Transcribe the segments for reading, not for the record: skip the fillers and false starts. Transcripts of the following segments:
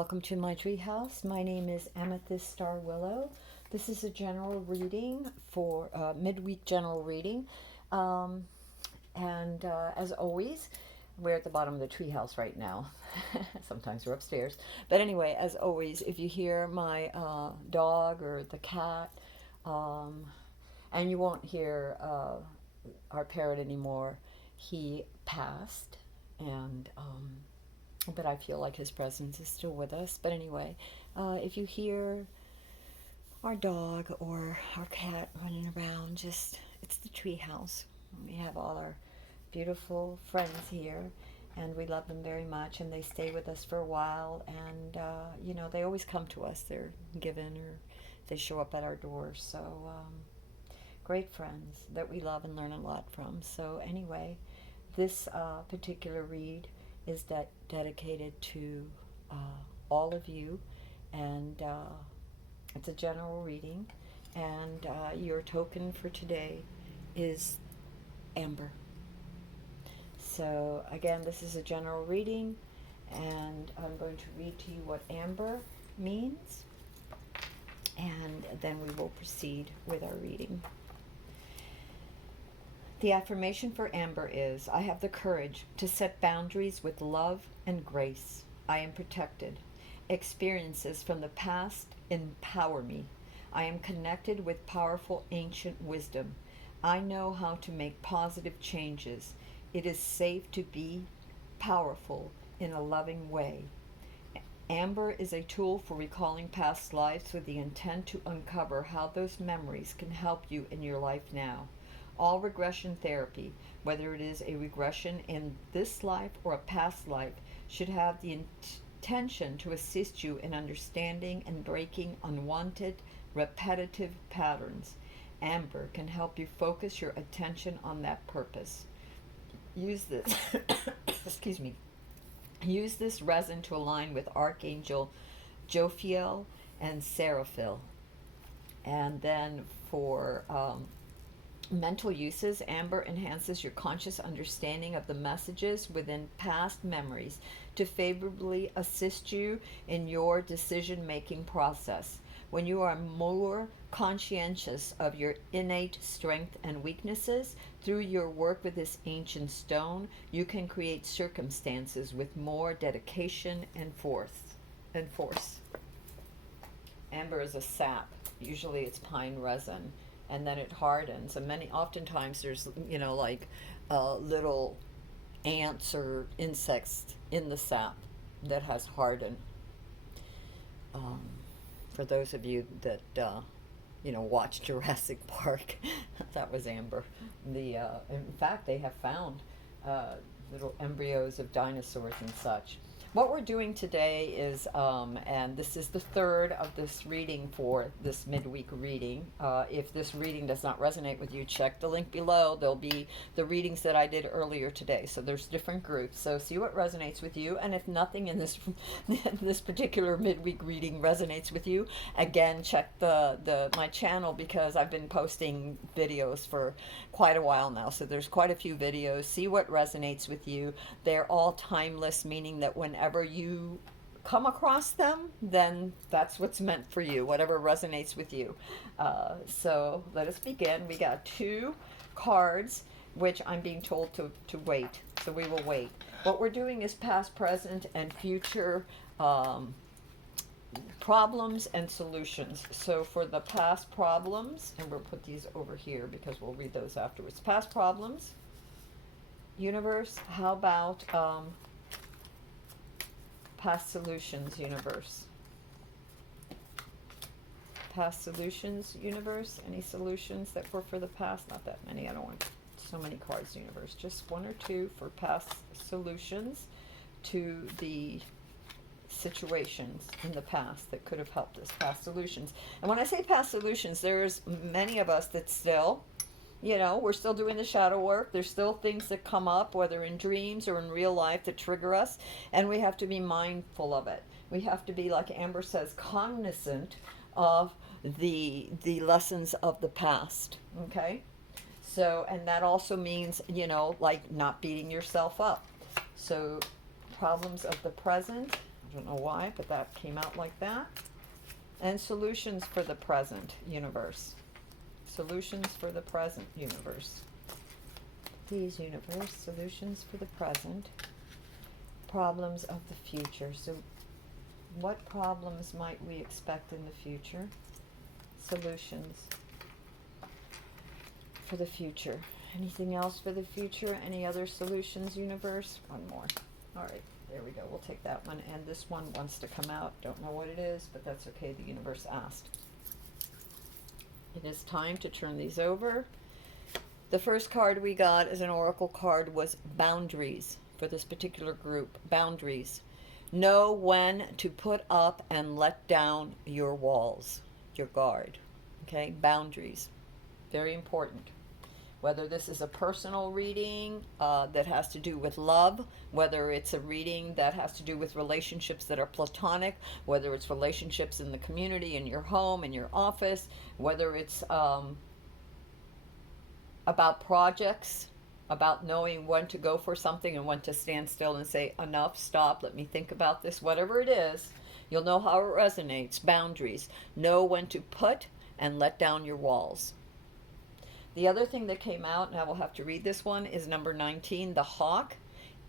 Welcome to my treehouse. My name is Amethyst Star Willow. This is a general reading for midweek general reading. As always, we're at the bottom of the treehouse right now. Sometimes we're upstairs. But anyway, as always, if you hear my dog or the cat, and you won't hear our parrot anymore, he passed, and but I feel like his presence is still with us. But anyway, if you hear our dog or our cat running around, it's the tree house. We have all our beautiful friends here, and we love them very much, and they stay with us for a while, and they always come to us. They're given, or they show up at our doors. So great friends that we love and learn a lot from. So anyway, this particular read is dedicated to all of you, and it's a general reading, and your token for today is Amber. So again, this is a general reading, and I'm going to read to you what Amber means, and then we will proceed with our reading. The affirmation for Amber is, I have the courage to set boundaries with love and grace. I am protected. Experiences from the past empower me. I am connected with powerful ancient wisdom. I know how to make positive changes. It is safe to be powerful in a loving way. Amber is a tool for recalling past lives with the intent to uncover how those memories can help you in your life now. All regression therapy, whether it is a regression in this life or a past life, should have the intention to assist you in understanding and breaking unwanted, repetitive patterns. Amber can help you focus your attention on that purpose. Use this, Use this resin to align with Archangel Jophiel and Seraphil. And then for mental uses, Amber enhances your conscious understanding of the messages within past memories to favorably assist you in your decision-making process. When you are more conscientious of your innate strength and weaknesses, through your work with this ancient stone, you can create circumstances with more dedication and force. Amber is a sap. Usually it's pine resin, and then it hardens, and oftentimes there's little ants or insects in the sap that has hardened. For those of you that watch Jurassic Park, that was Amber. In fact, they have found little embryos of dinosaurs and such. What we're doing today is, and this is the third of this reading for this midweek reading. If this reading does not resonate with you, check the link below. There'll be the readings that I did earlier today. So there's different groups. So see what resonates with you. And if nothing in this particular midweek reading resonates with you, again, check my channel, because I've been posting videos for quite a while now. So there's quite a few videos. See what resonates with you. They're all timeless, meaning that whenever you come across them, then that's what's meant for you, whatever resonates with you. So let us begin. We got 2 cards, which I'm being told to wait. So we will wait. What we're doing is past, present, and future problems and solutions. So for the past problems, and we'll put these over here because we'll read those afterwards. Past problems, universe, how about past solutions, universe? Past solutions, universe. Any solutions that were for the past? Not that many. I don't want so many cards, universe. Just 1 or 2 for past solutions to the situations in the past that could have helped us. Past solutions. And when I say past solutions, there's many of us that still, we're still doing the shadow work. There's still things that come up, whether in dreams or in real life, that trigger us, and we have to be mindful of it. We have to be, like Amber says, cognizant of the lessons of the past. Okay? So, and that also means, like not beating yourself up. So, problems of the present. I don't know why, but that came out like that. And solutions for the present, universe. Solutions for the present, universe. Please, universe, solutions for the present. Problems of the future. So what problems might we expect in the future? Solutions for the future. Anything else for the future? Any other solutions, universe? One more. All right, there we go. We'll take that one. And this one wants to come out. Don't know what it is, but that's okay. The universe asked. It is time to turn these over. The first card we got as an oracle card was boundaries for this particular group. Boundaries. Know when to put up and let down your walls, your guard. Okay, boundaries. Very important. Whether this is a personal reading that has to do with love, whether it's a reading that has to do with relationships that are platonic, whether it's relationships in the community, in your home, in your office, whether it's about projects, about knowing when to go for something and when to stand still and say, enough, stop, let me think about this, whatever it is, you'll know how it resonates. Boundaries. Know when to put and let down your walls. The other thing that came out, and I will have to read this one, is number 19, the hawk.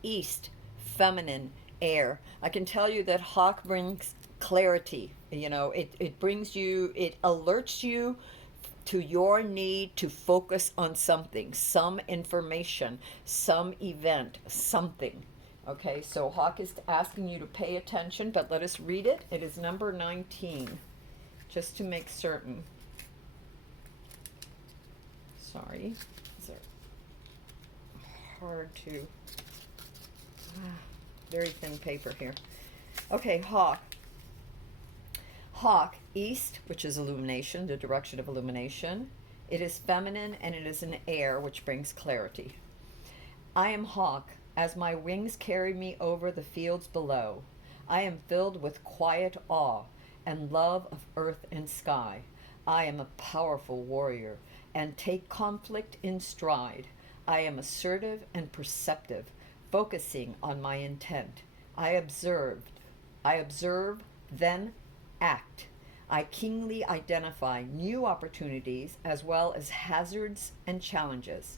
East, feminine, air. I can tell you that hawk brings clarity. You know, it brings you, it alerts you to your need to focus on something, some information, some event, something. Okay, so hawk is asking you to pay attention, but let us read it. It is number 19, just to make certain. Sorry, these are hard to, very thin paper here. Okay, hawk. Hawk, east, which is illumination, the direction of illumination. It is feminine and it is an air, which brings clarity. I am hawk, as my wings carry me over the fields below. I am filled with quiet awe and love of earth and sky. I am a powerful warrior and take conflict in stride. I am assertive and perceptive, focusing on my intent. I observe, then act. I keenly identify new opportunities as well as hazards and challenges.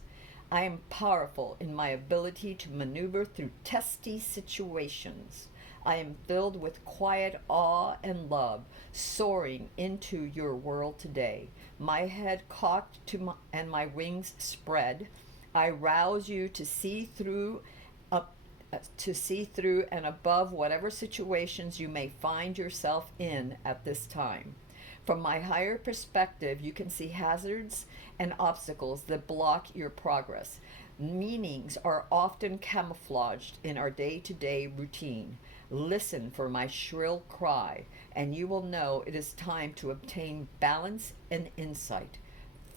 I am powerful in my ability to maneuver through testy situations. I am filled with quiet awe and love, soaring into your world today. My head cocked and my wings spread. I rouse you to see through and above whatever situations you may find yourself in at this time. From my higher perspective, you can see hazards and obstacles that block your progress. Meanings are often camouflaged in our day-to-day routine. Listen for my shrill cry, and you will know it is time to obtain balance and insight.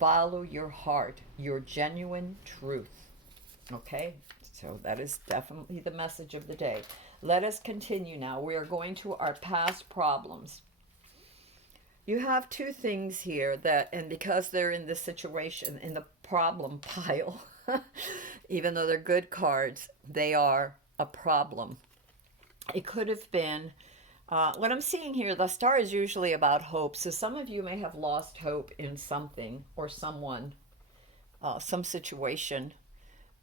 Follow your heart, your genuine truth. Okay, so that is definitely the message of the day. Let us continue now. We are going to our past problems. You have two things here that, and because they're in this situation, in the problem pile, even though they're good cards, they are a problem. It could have been, what I'm seeing here, the star is usually about hope. So some of you may have lost hope in something or someone, some situation.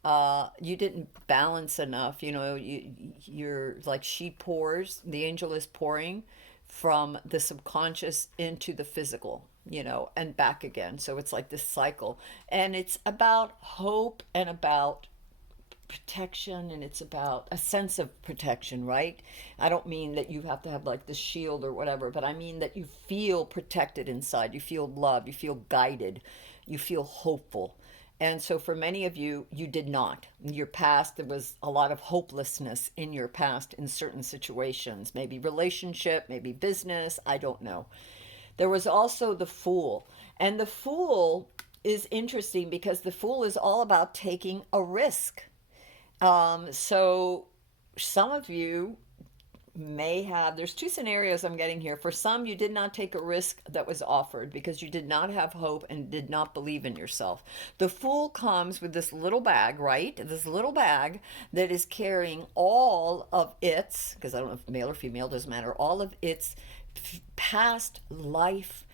You didn't balance enough. You know, you're like she pours, the angel is pouring from the subconscious into the physical, you know, and back again. So it's like this cycle. And it's about hope and about protection, and it's about a sense of protection, right? I don't mean that you have to have like the shield or whatever, but I mean that you feel protected inside, you feel loved, you feel guided, you feel hopeful. And so for many of you, you did not. In your past, there was a lot of hopelessness in your past in certain situations, maybe relationship, maybe business, I don't know. There was also the Fool. And the Fool is interesting because the Fool is all about taking a risk. So some of you may have, there's two scenarios I'm getting here. For some, you did not take a risk that was offered because you did not have hope and did not believe in yourself. The Fool comes with this little bag, right? This little bag that is carrying all of its, because I don't know if male or female, doesn't matter, all of its past life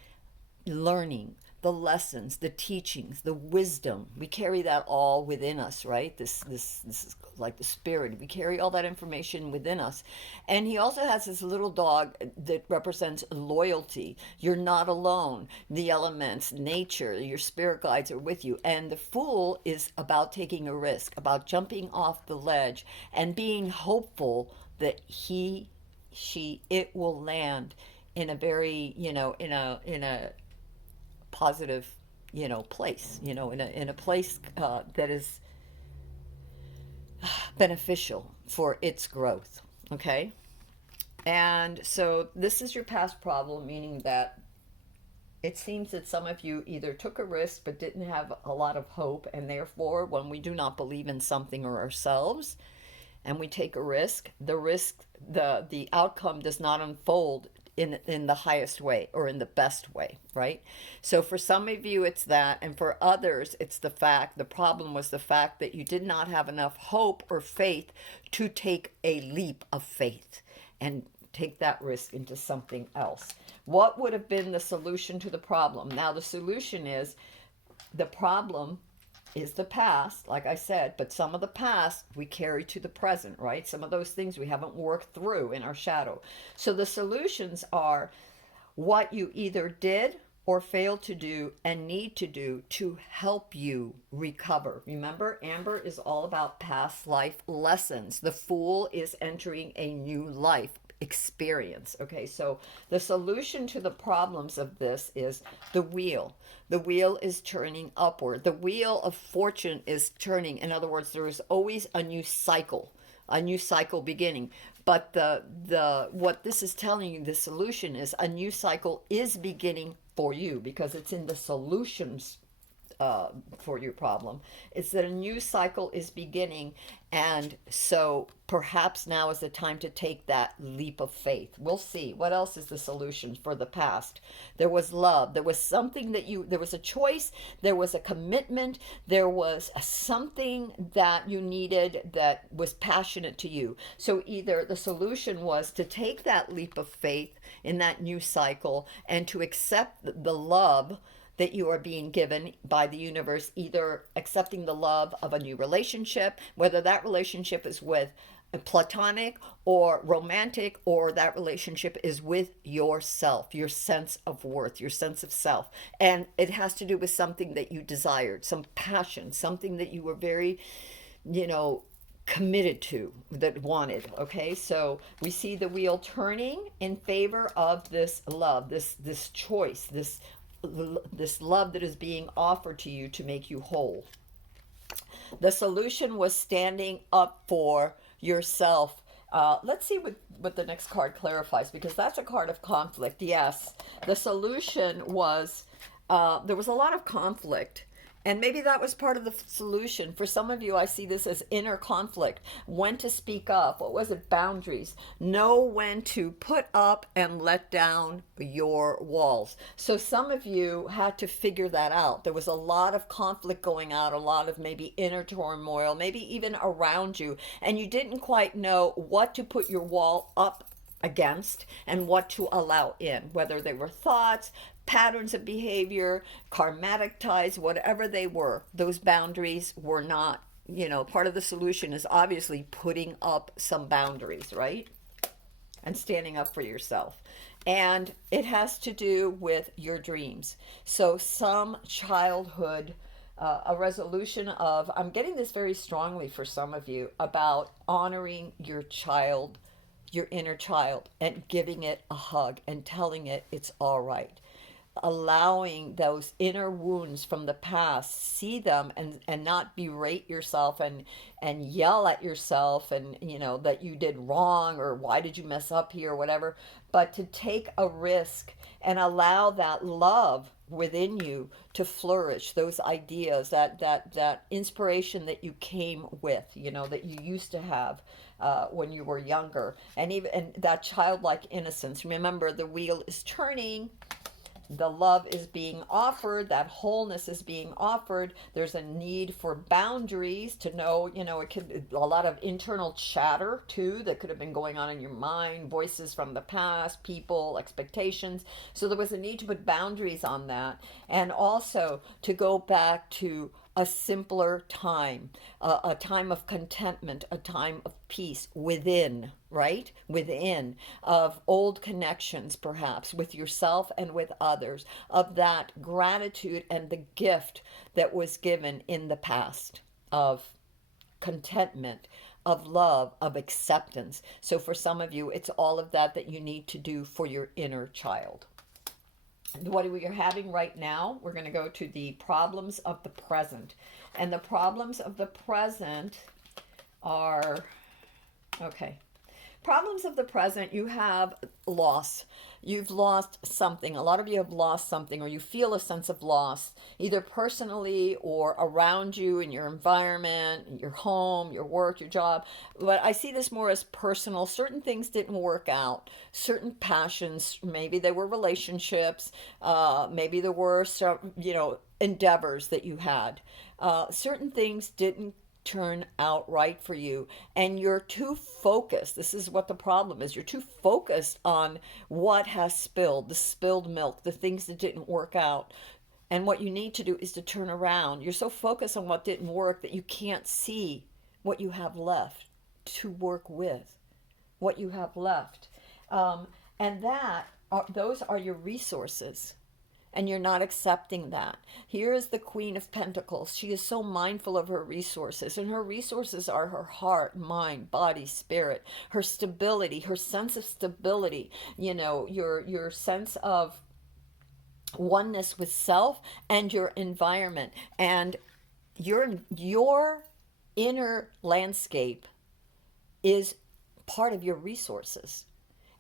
learning, the lessons, the teachings, the wisdom. We carry that all within us, right? This is like the spirit. We carry all that information within us. And he also has this little dog that represents loyalty. You're not alone. The elements, nature, your spirit guides are with you. And the Fool is about taking a risk, about jumping off the ledge and being hopeful that it will land in a very, in a positive, place, in a place that is beneficial for its growth. Okay. And so this is your past problem, meaning that it seems that some of you either took a risk but didn't have a lot of hope, and therefore, when we do not believe in something or ourselves, and we take a risk, the outcome does not unfold in the highest way or in the best way, right? So for some of you it's that, and for others it's the problem was the fact that you did not have enough hope or faith to take a leap of faith and take that risk into something else. What would have been the solution to the problem? Now the solution is, the problem is the past, like I said, but some of the past we carry to the present, right? Some of those things we haven't worked through in our shadow. So the solutions are what you either did or failed to do and need to do to help you recover. Remember, Amber is all about past life lessons. The Fool is entering a new life experience. Okay, so the solution to the problems of this is the wheel. The wheel is turning upward. The wheel of fortune is turning. In other words, there is always a new cycle beginning. But the what this is telling you, the solution is a new cycle is beginning for you, because it's in the solutions for your problem. It's that a new cycle is beginning, and so perhaps now is the time to take that leap of faith. We'll see. What else is the solution for the past? There was love. There was something there was a choice, there was a commitment, there was something that you needed that was passionate to you. So either the solution was to take that leap of faith in that new cycle and to accept the love that you are being given by the universe, either accepting the love of a new relationship, whether that relationship is with a platonic or romantic, or that relationship is with yourself, your sense of worth, your sense of self. And it has to do with something that you desired, some passion, something that you were very, committed to, that wanted. Okay, so we see the wheel turning in favor of this love, this choice, this love that is being offered to you to make you whole. The solution was standing up for yourself. Let's see what the next card clarifies, because that's a card of conflict. Yes, the solution was there was a lot of conflict. And maybe that was part of the solution. For some of you, I see this as inner conflict. When to speak up. What was it? Boundaries. Know when to put up and let down your walls. So some of you had to figure that out. There was a lot of conflict going on, a lot of maybe inner turmoil, maybe even around you. And you didn't quite know what to put your wall up against and what to allow in, whether they were thoughts, patterns of behavior, karmatic ties, whatever they were. Those boundaries were not, part of the solution is obviously putting up some boundaries, right? And standing up for yourself. And it has to do with your dreams. So some childhood, a resolution of, I'm getting this very strongly for some of you, about honoring your child, your inner child, and giving it a hug and telling it it's all right. allowing those inner wounds from the past, see them, and not berate yourself and yell at yourself, and that you did wrong, or why did you mess up here, or whatever, but to take a risk and allow that love within you to flourish, those ideas, that inspiration that you came with, that you used to have when you were younger, and that childlike innocence. Remember, the wheel is turning, the love is being offered, that wholeness is being offered. There's a need for boundaries to know, it could, a lot of internal chatter too that could have been going on in your mind, voices from the past, people, expectations. So there was a need to put boundaries on that, and also to go back to a simpler time, a time of contentment, a time of peace within, right? Within, of old connections, perhaps, with yourself and with others, of that gratitude and the gift that was given in the past, of contentment, of love, of acceptance. So for some of you, it's all of that you need to do for your inner child. What you're having right now, we're going to go to the problems of the present. And the problems of the present are, okay. Problems of the present, you have loss. You've lost something. A lot of you have lost something, or you feel a sense of loss, either personally or around you in your environment, your home, your work, your job. But I see this more as personal. Certain things didn't work out. Certain passions, maybe they were relationships, maybe there were, endeavors that you had. Certain things didn't turn out right for you, and you're too focused. This is what the problem is. You're too focused on what has spilled, the spilled milk, the things that didn't work out. And what you need to do is to turn around. You're so focused on what didn't work that you can't see what you have left to work with, what you have left. And those are your resources, and you're not accepting that. Here is the Queen of Pentacles. She is so mindful of her resources, and her resources are her heart, mind, body, spirit, her stability, her sense of stability, your sense of oneness with self and your environment, and your inner landscape is part of your resources,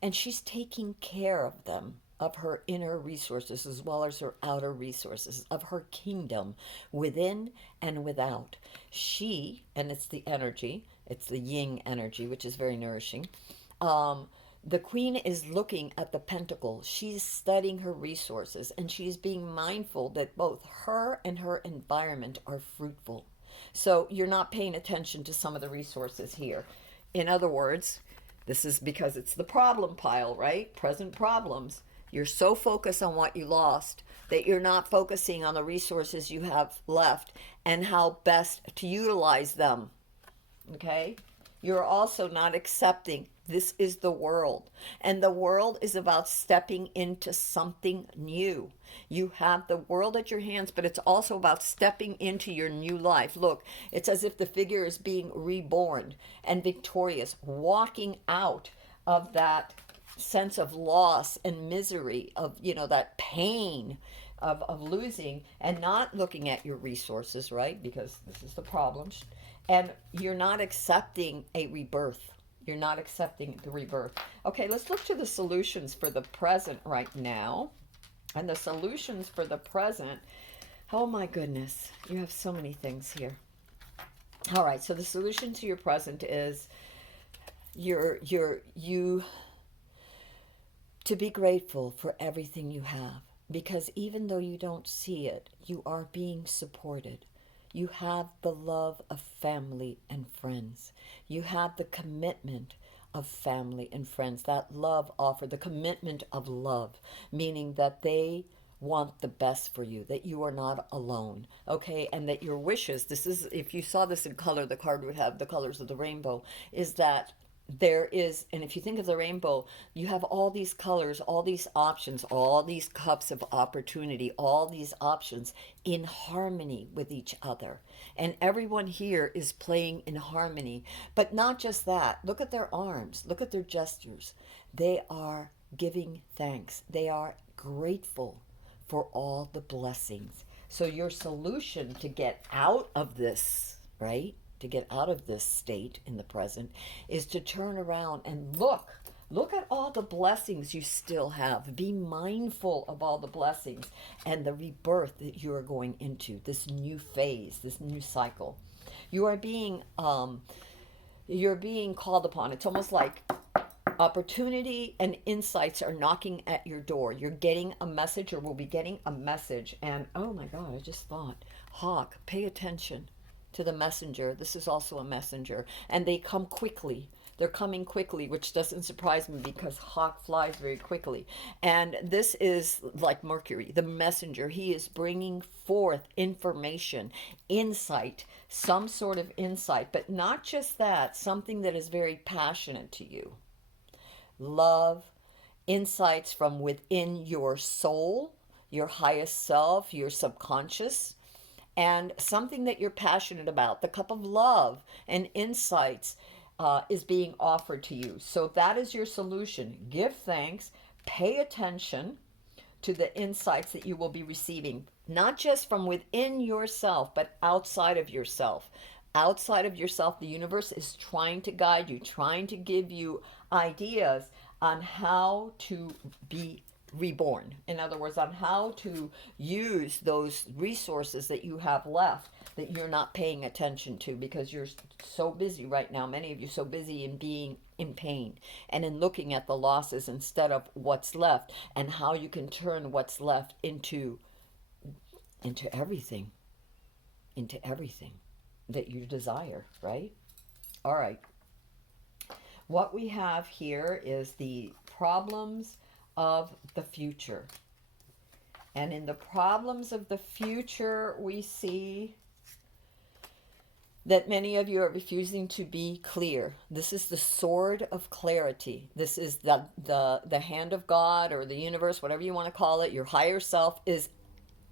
and she's taking care of them, of her inner resources as well as her outer resources, of her kingdom within and without. And it's the energy, it's the yin energy, which is very nourishing. The queen is looking at the pentacle. She's studying her resources, and she's being mindful that both her and her environment are fruitful. So you're not paying attention to some of the resources here. In other words, this is because it's the problem pile, right? Present problems. You're so focused on what you lost that you're not focusing on the resources you have left and how best to utilize them. Okay? You're also not accepting this is the world. And the world is about stepping into something new. You have the world at your hands, but it's also about stepping into your new life. Look, it's as if the figure is being reborn and victorious, walking out of that sense of loss and misery, of that pain of losing, and not looking at your resources, right? Because this is the problem. And you're not accepting a rebirth. You're not accepting the rebirth. Okay, let's look to the solutions for the present right now. And the solutions for the present, oh my goodness, you have so many things here. All right, so the solution to your present is you to be grateful for everything you have, because even though you don't see it, you are being supported. You have the love of family and friends. You have the commitment of family and friends. That love offered, the commitment of love, meaning that they want the best for you, that you are not alone, okay? And that your wishes, this is, if you saw this in color, the card would have the colors of the rainbow, is that there is, and if you think of the rainbow, you have all these colors, all these options, all these cups of opportunity, all these options in harmony with each other. And everyone here is playing in harmony. But not just that. Look at their arms. Look at their gestures. They are giving thanks. They are grateful for all the blessings. So your solution to get out of this, right? To get out of this state in the present is to turn around and look at all the blessings you still have. Be mindful of all the blessings and the rebirth that you are going into, this new phase, this new cycle. You are being you're being called upon. It's almost like opportunity and insights are knocking at your door. You're getting a message, or will be getting a message. And oh my God, I just thought, Hawk, pay attention to the messenger. This is also a messenger, and they come quickly. They're coming quickly, which doesn't surprise me because Hawk flies very quickly. And this is like Mercury, the messenger. He is bringing forth information, insight, some sort of insight, but not just that, something that is very passionate to you. Love, insights from within your soul, your highest self, your subconscious, and something that you're passionate about. The cup of love and insights is being offered to you. So that is your solution. Give thanks, pay attention to the insights that you will be receiving, not just from within yourself, but outside of yourself. Outside of yourself, the universe is trying to guide you, trying to give you ideas on how to be reborn. In other words, on how to use those resources that you have left that you're not paying attention to because you're so busy right now. Many of you so busy in being in pain and in looking at the losses instead of what's left, and how you can turn what's left into everything, that you desire, right? All right. What we have here is the problems of the future. And in the problems of the future, we see that many of you are refusing to be clear. This is the sword of clarity. This is the hand of God, or the universe, whatever you want to call it. Your higher self is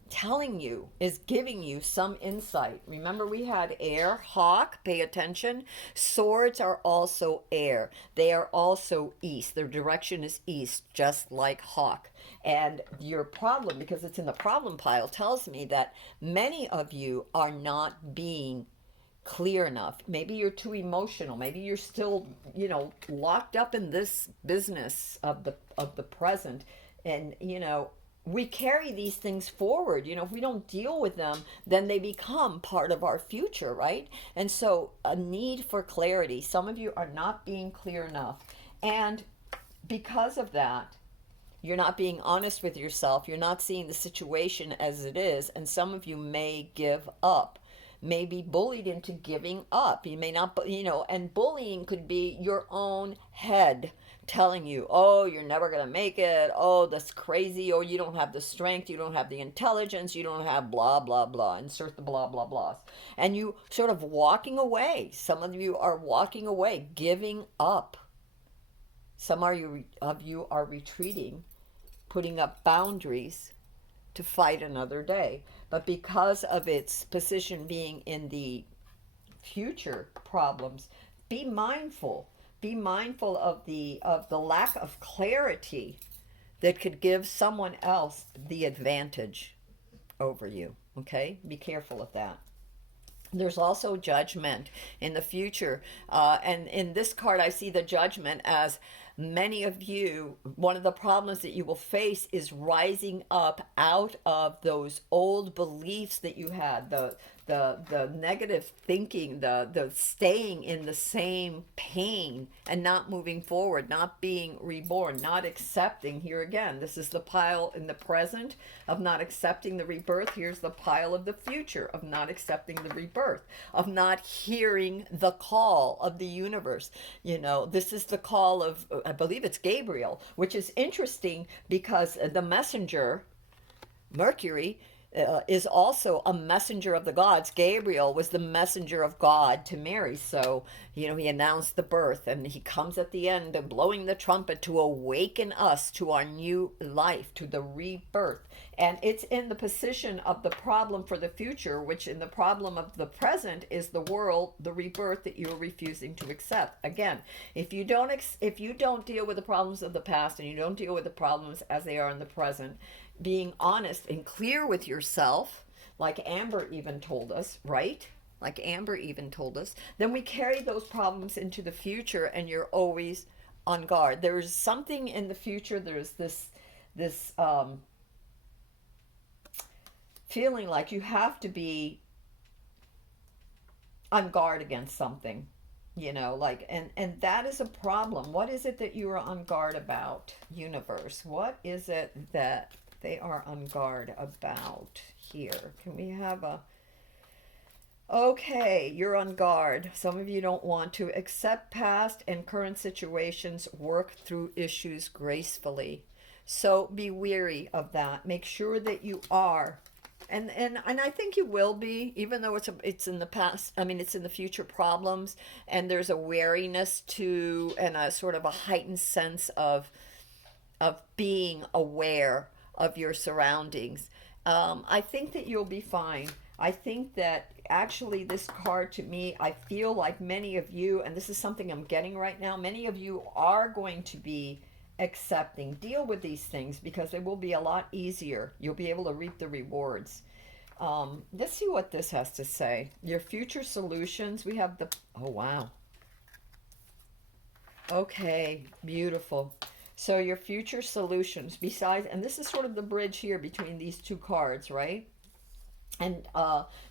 telling you, is giving you some insight. Remember, we had air, Hawk, pay attention. Swords are also air. They are also east. Their direction is east, just like Hawk. And your problem, because it's in the problem pile, tells me that many of you are not being clear enough. Maybe you're too emotional. Maybe you're still, locked up in this business of the present. And, we carry these things forward. If we don't deal with them, then they become part of our future, right? And so a need for clarity. Some of you are not being clear enough. And because of that, you're not being honest with yourself. You're not seeing the situation as it is. And some of you may give up, may be bullied into giving up. You may not, and bullying could be your own head telling you, oh, you're never going to make it. Oh, that's crazy. Or you don't have the strength. You don't have the intelligence. You don't have blah, blah, blah. Insert the blah, blah, blahs. And you sort of walking away. Some of you are walking away, giving up. Some of you are retreating, putting up boundaries to fight another day. But because of its position being in the future problems, be mindful. Be mindful of the lack of clarity that could give someone else the advantage over you. Okay? Be careful of that. There's also judgment in the future. And in this card, I see the judgment as many of you, one of the problems that you will face is rising up out of those old beliefs that you had, the negative thinking, the staying in the same pain and not moving forward, not being reborn, not accepting. Here again, this is the pile in the present of not accepting the rebirth. Here's the pile of the future of not accepting the rebirth, of not hearing the call of the universe. This is the call of, I believe it's Gabriel, which is interesting because the messenger, Mercury, is also a messenger of the gods. Gabriel was the messenger of God to Mary. So, he announced the birth, and he comes at the end blowing the trumpet to awaken us to our new life, to the rebirth. And it's in the position of the problem for the future, which in the problem of the present is the world, the rebirth that you're refusing to accept. Again, if you don't deal with the problems of the past and you don't deal with the problems as they are in the present, being honest and clear with yourself, like Amber even told us, right? Like Amber even told us, then we carry those problems into the future and you're always on guard. There's something in the future, there's this feeling like you have to be on guard against something, like, and that is a problem. What is it that you are on guard about, universe? What is it that they are on guard about here? Can we have a Okay, you're on guard. Some of you don't want to accept past and current situations, work through issues gracefully. So be weary of that. Make sure that you are. And I think you will be, even though it's in the past. I mean, it's in the future problems, and there's a wariness to, and a sort of a heightened sense of being aware of your surroundings. I think that you'll be fine. I think that actually this card to me, I feel like many of you, and this is something I'm getting right now, many of you are going to be accepting. Deal with these things because it will be a lot easier. You'll be able to reap the rewards. Let's see what this has to say. Your future solutions. We have the, oh wow. Okay, beautiful. So your future solutions, besides, and this is sort of the bridge here between these two cards, right? And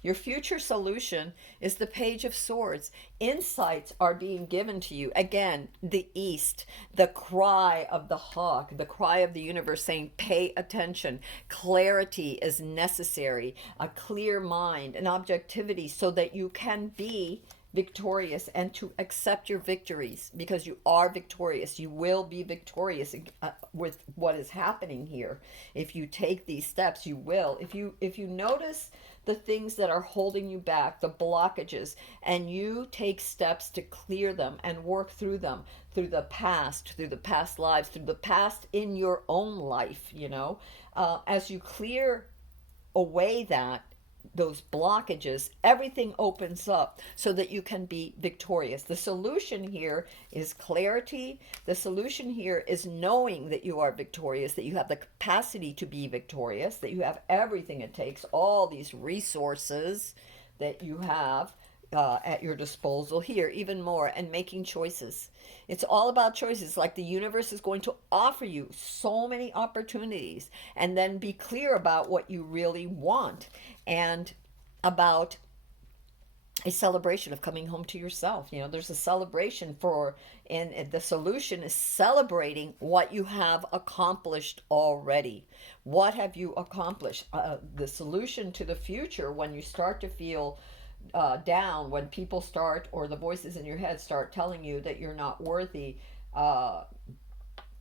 your future solution is the Page of Swords. Insights are being given to you. Again, the East, the cry of the hawk, the cry of the universe saying, pay attention. Clarity is necessary, a clear mind, an objectivity so that you can be victorious and to accept your victories, because you are victorious. You will be victorious with what is happening here. If you take these steps, you will. If you notice the things that are holding you back, the blockages, and you take steps to clear them and work through them, through the past lives, through the past in your own life, as you clear away those blockages, everything opens up so that you can be victorious. The solution here is clarity. The solution here is knowing that you are victorious, that you have the capacity to be victorious, that you have everything it takes, all these resources that you have at your disposal here, even more, and making choices. It's all about choices. Like the universe is going to offer you so many opportunities, and then be clear about what you really want and about a celebration of coming home to yourself. There's a celebration and the solution is celebrating what you have accomplished already. What have you accomplished? The solution to the future, when you start to feel down, when people start, or the voices in your head start telling you that you're not worthy,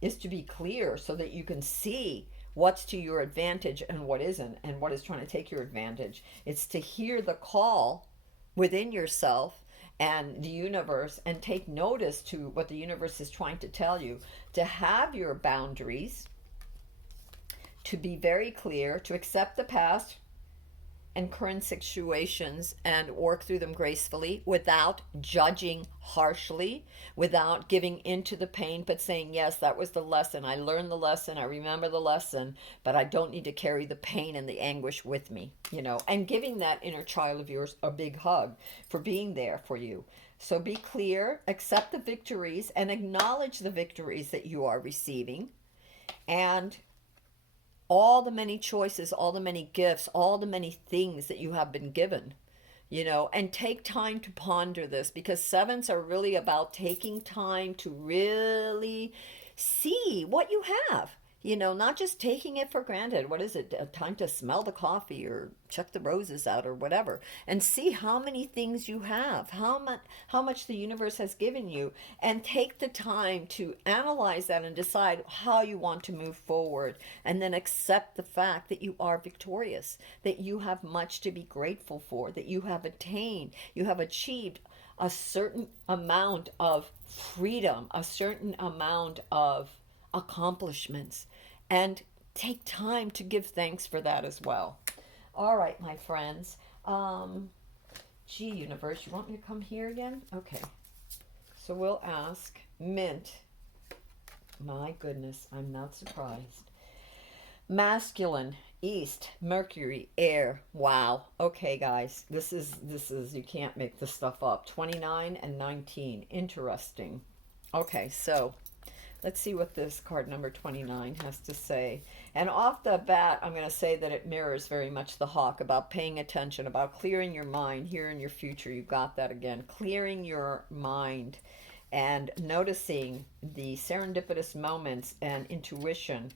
is to be clear so that you can see what's to your advantage and what isn't, and what is trying to take your advantage. It's to hear the call within yourself and the universe, and take notice to what the universe is trying to tell you, to have your boundaries, to be very clear, to accept the past and current situations and work through them gracefully without judging harshly, without giving into the pain, but saying, yes, that was the lesson. I learned the lesson. I remember the lesson, but I don't need to carry the pain and the anguish with me, and giving that inner child of yours a big hug for being there for you. So be clear, accept the victories, and acknowledge the victories that you are receiving, and all the many choices, all the many gifts, all the many things that you have been given, and take time to ponder this, because sevens are really about taking time to really see what you have, not just taking it for granted. What is it? Time to smell the coffee or check the roses out or whatever, and see how many things you have, how much the universe has given you, and take the time to analyze that and decide how you want to move forward, and then accept the fact that you are victorious, that you have much to be grateful for, that you have attained, you have achieved a certain amount of freedom, a certain amount of accomplishments, and take time to give thanks for that as well. All right, my friends. Gee, universe, you want me to come here again? Okay. So we'll ask Mint. My goodness, I'm not surprised. Masculine, East, Mercury, air. Wow. Okay, guys. This is you can't make this stuff up. 29 and 19. Interesting. Okay, so let's see what this card number 29 has to say. And off the bat, I'm going to say that it mirrors very much the hawk, about paying attention, about clearing your mind here in your future. You got that again. Clearing your mind and noticing the serendipitous moments and intuition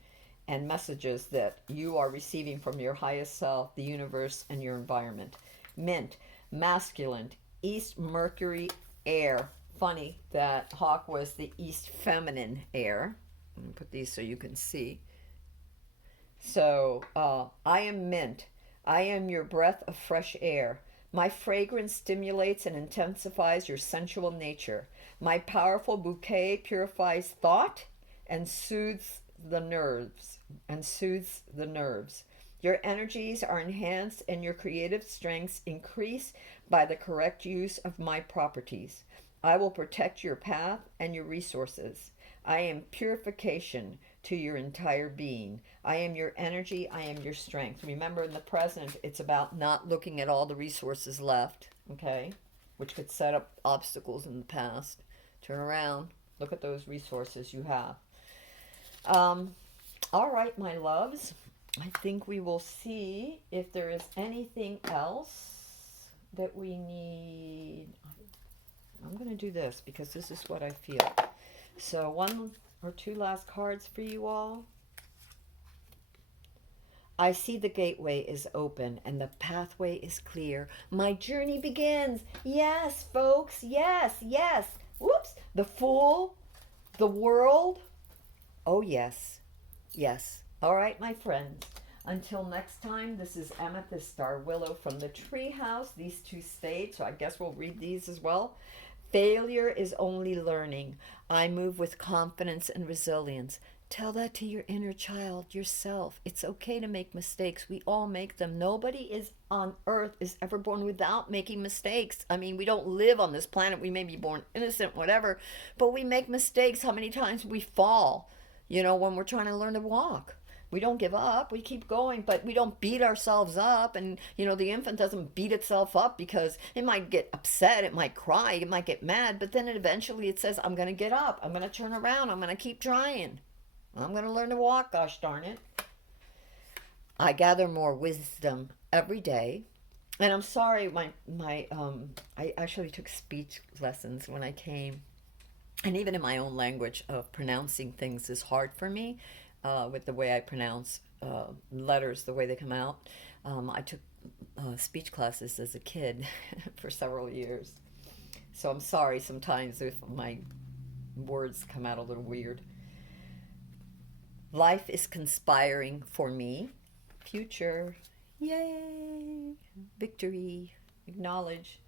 and messages that you are receiving from your highest self, the universe, and your environment. Mint, masculine, East Mercury, air. Funny that hawk was the East feminine air. I'm going to put these so you can see. So, I am mint. I am your breath of fresh air. My fragrance stimulates and intensifies your sensual nature. My powerful bouquet purifies thought and soothes the nerves. Your energies are enhanced and your creative strengths increase by the correct use of my properties. I will protect your path and your resources. I am purification to your entire being. I am your energy. I am your strength. Remember, in the present, it's about not looking at all the resources left, okay, which could set up obstacles in the past. Turn around. Look at those resources you have. All right, my loves. I think we will see if there is anything else that we need. I'm going to do this because this is what I feel. So one or two last cards for you all. I see the gateway is open and the pathway is clear. My journey begins. Yes, folks. Yes, yes. Whoops. The Fool, the world. Oh, yes. Yes. All right, my friends. Until next time, this is Amethyst Star Willow from the Treehouse. These two stayed, so I guess we'll read these as well. Failure is only learning. I move with confidence and resilience. Tell that to your inner child, yourself. It's okay to make mistakes. We all make them. Nobody is on earth is ever born without making mistakes. I mean, we don't live on this planet. We may be born innocent, whatever, but we make mistakes. How many times we fall, when we're trying to learn to walk? We don't give up. We keep going, but we don't beat ourselves up. And, the infant doesn't beat itself up because it might get upset. It might cry. It might get mad. But then eventually it says, I'm going to get up. I'm going to turn around. I'm going to keep trying. I'm going to learn to walk, gosh darn it. I gather more wisdom every day. And I'm sorry, I actually took speech lessons when I came. And even in my own language, pronouncing things is hard for me. With the way I pronounce letters, the way they come out. I took speech classes as a kid for several years. So I'm sorry sometimes if my words come out a little weird. Life is conspiring for me. Future. Yay! Victory. Acknowledge.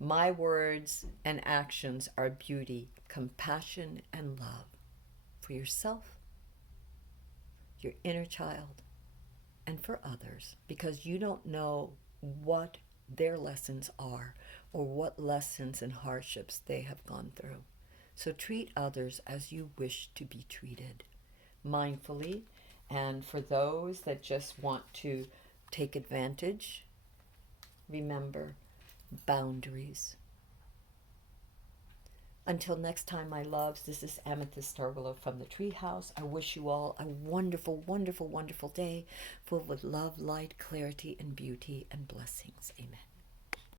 My words and actions are beauty, compassion, and love for yourself, your inner child, and for others, because you don't know what their lessons are or what lessons and hardships they have gone through. So treat others as you wish to be treated, mindfully. And for those that just want to take advantage, remember boundaries. Until next time, my loves, this is Amethyst Star Willow from the Treehouse. I wish you all a wonderful, wonderful, wonderful day full of love, light, clarity, and beauty and blessings. Amen.